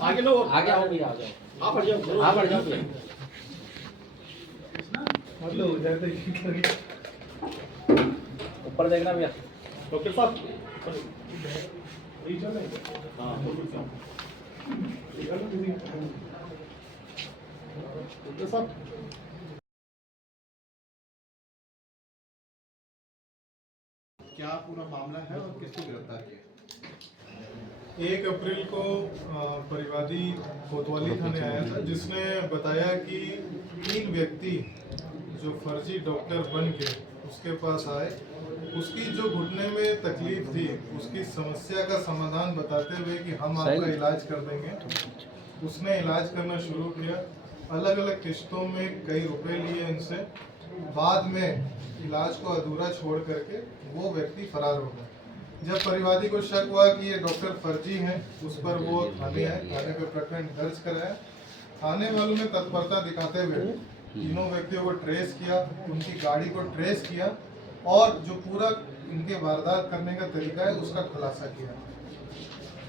आगे लो, आगे आओ भैया, आ जाओ, आप बढ़ जाओ, आप बढ़ जाओ भैया। मतलब हो जाए तो ऊपर देखना भैया। डॉक्टर साहब डॉक्टर साहब क्या पूरा मामला है और किसको गिरफ्तार किया? 1 अप्रैल को परिवादी कोतवाली थाने आया था, जिसने बताया कि 3 व्यक्ति जो फर्जी डॉक्टर बन के उसके पास आए, उसकी जो घुटने में तकलीफ थी उसकी समस्या का समाधान बताते हुए कि हम आपका इलाज कर देंगे। उसने इलाज करना शुरू किया, अलग अलग किस्तों में कई रुपए लिए इनसे। बाद में इलाज को अधूरा छोड़ करके वो व्यक्ति फरार हो गया। जब परिवादी को शक हुआ कि ये डॉक्टर फर्जी हैं, उस पर वो थाने आए, थाने पे प्रकरण दर्ज कराया। थाने वालों ने तत्परता दिखाते हुए तीनों व्यक्तियों को ट्रेस किया, उनकी गाड़ी को ट्रेस किया और जो पूरा इनके वारदात करने का तरीका है उसका खुलासा किया।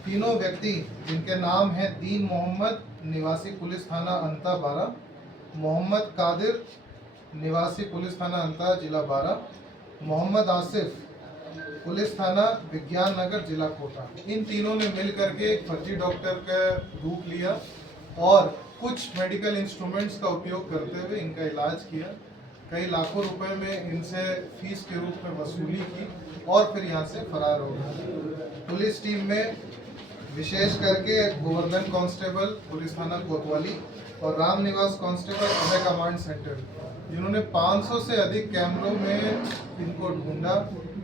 तीनों व्यक्ति जिनके नाम हैं दीन मोहम्मद निवासी पुलिस थाना अंता 12, मोहम्मद कादिर निवासी पुलिस थाना अंता जिला 12, मोहम्मद आसिफ पुलिस थाना विज्ञान नगर जिला कोटा। इन तीनों ने मिल करके एक फर्जी डॉक्टर का रूप लिया और कुछ मेडिकल इंस्ट्रूमेंट्स का उपयोग करते हुए इनका इलाज किया। कई लाखों रुपए में इनसे फीस के रूप में वसूली की और फिर यहाँ से फरार हो गए। पुलिस टीम में विशेष करके गोवर्धन कांस्टेबल पुलिस थाना कोतवाली और राम निवास कांस्टेबल अभय कमांड सेंटर, जिन्होंने 500 से अधिक कैमरों में इनको ढूंढा,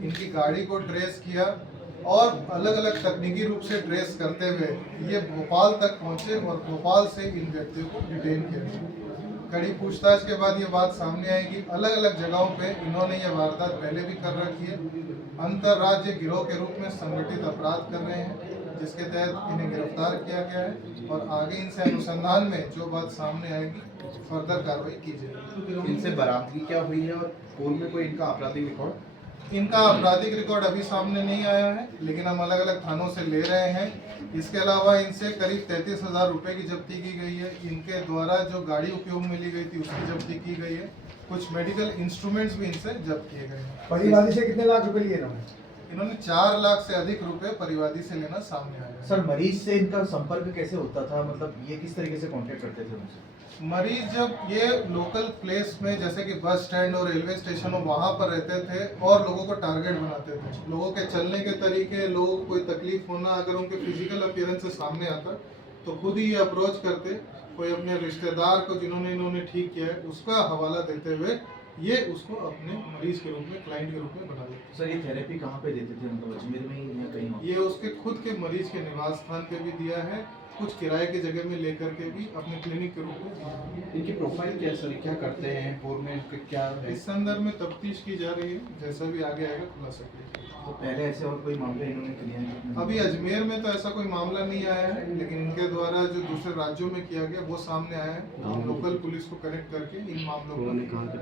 इनकी गाड़ी को ट्रेस किया और अलग अलग तकनीकी रूप से ट्रेस करते हुए ये भोपाल तक पहुंचे और भोपाल से इन व्यक्तियों को डिटेन किया। कड़ी पूछताछ के बाद ये बात सामने आएगी, अलग अलग जगहों पे इन्होंने ये वारदात पहले भी कर रखी है। अंतर्राज्य गिरोह के रूप में संगठित अपराध कर रहे हैं, जिसके तहत इन्हें गिरफ्तार किया गया है और आगे इनसे अनुसंधान में जो बात सामने आएगी फर्दर कार्रवाई की जाएगी। इनसे बरामदगी क्या हुई है और पूर्व में कोई इनका आपराधिक रिकॉर्ड? इनका आपराधिक रिकॉर्ड अभी सामने नहीं आया है, लेकिन हम अलग अलग थानों से ले रहे हैं। इसके अलावा इनसे करीब 33,000 रुपए की जब्ती की गई है। इनके द्वारा जो गाड़ी उपयोग में ली गई थी उसकी जब्ती की गई है। कुछ मेडिकल इंस्ट्रूमेंट्स भी इनसे जब्त किए गए हैं। परिवादी से कितने लाख रुपए लिए इन्होंने 4 लाख से अधिक रुपए परिवादी से लेना सामने आया। सर, मरीज से इनका संपर्क कैसे होता था, मतलब ये किस तरीके से कांटेक्ट करते थे उनसे? मरीज जब ये लोकल प्लेस में जैसे कि बस स्टैंड और रेलवे स्टेशन हो वहाँ पर रहते थे और लोगों को टारगेट बनाते थे। लोगों के चलने के तरीके, लोगों को कोई तकलीफ होना, अगर उनके फिजिकल अपीयरेंस से सामने आता तो खुद ही ये अप्रोच करते। कोई अपने रिश्तेदार को जिन्होंने इन्होंने ठीक किया है उसका हवाला देते हुए ये उसको अपने मरीज के रूप में, क्लाइंट के रूप में बना लेते। सर, ये थेरेपी कहाँ पे देते थे, मतलब अजमेर में ही या कहीं और? ये उसके खुद के मरीज के निवास स्थान पे भी दिया है, कुछ किराए की जगह में लेकर के भी अपने क्लिनिक के रूप में दिया है। इनकी प्रोफाइल क्या सर, क्या करते हैं, पूर्व में इनके क्या है? इस संदर्भ में तफ्तीश की जा रही है, जैसा भी आगे आएगा खुलासा किया। तो पहले ऐसे और कोई मामले इन्होंने किए हैं? अभी अजमेर में तो ऐसा कोई मामला नहीं आया है, लेकिन इनके द्वारा जो दूसरे राज्यों में किया गया वो सामने आया है। हम लोकल पुलिस को कनेक्ट करके इन मामलों को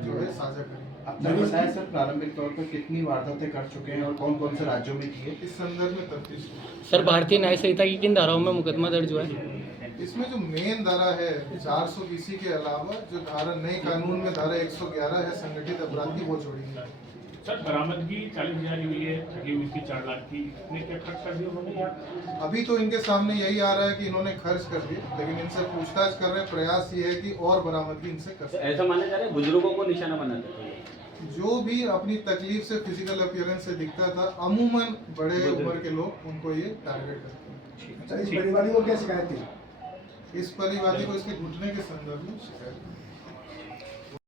जो है साझा करेंगे। आपने बताया सर प्रारंभिक तौर पर कितनी वारदातें कर चुके हैं और कौन कौन से राज्यों में की है? इस संदर्भ में तफ्तीश। सर, भारतीय न्याय संहिता की किन धाराओं में मुकदमा दर्ज हुआ है? इसमें जो मेन धारा है 400 BC के अलावा जो धारा नए कानून में धारा 111 है संगठित अपराध की, वो जोड़ी है। सर, बरामदगी 40,000 हुई है, ठगी हुई थी 4 लाख की, इसमें क्या खर्च कर दिया उन्होंने? अभी तो इनके सामने यही आ रहा है कि इन्होंने खर्च कर दिए, लेकिन इनसे पूछताछ कर रहे, प्रयास ये है कि और बरामदगी इनसे कर सकें। ऐसा माना जा रहा है बुजुर्गों को निशाना बनाते थे। जो भी अपनी तकलीफ से फिजिकल अपीयरेंस से दिखता था, अमूमन बड़े उम्र के लोग उनको ये टारगेट करते हैं। इस परिवादी को क्या शिकायत थी? इस परिवादी को इसके घुटने के संदर्भ में शिकायत